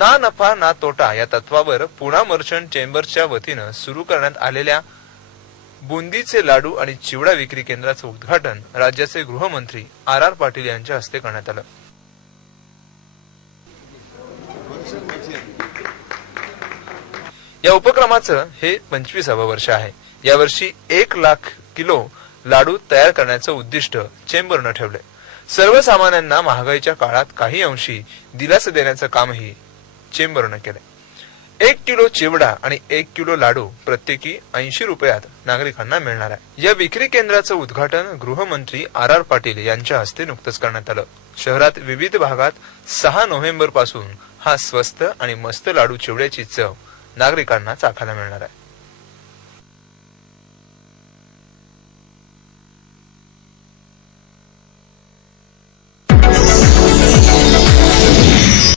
ना नफा ना तोटा या तत्वावर पुणा मर्चंट चेंबर्सच्या वतीनं सुरू करण्यात आलेल्या बुंदीचे लाडू आणि चिवडा विक्री केंद्राचं उद्घाटन राज्याचे गृहमंत्री आर पाटील यांच्या हस्ते करण्यात आलं। या उपक्रमाचं हे 25वे वर्ष आहे। यावर्षी 1 लाख किलो लाडू तयार करण्याचं उद्दिष्ट चेंबरनं ठेवले। सर्वसामान्यांना महागाईच्या काळात काही अंशी दिलासा देण्याचं कामही चेंबरनं केले। 1 किलो चिवडा आणि 1 किलो लाडू प्रत्येकी 80 रुपयात नागरिकांना मिळणार आहे। या विक्री केंद्राचं उद्घाटन गृहमंत्री आर पाटील यांच्या हस्ते नुकतंच करण्यात आलं। शहरात विविध भागात 6 नोव्हेंबर पासून हा स्वस्त आणि मस्त लाडू चिवड्याची चव नागरिकांना चाखायला मिळणार आहे।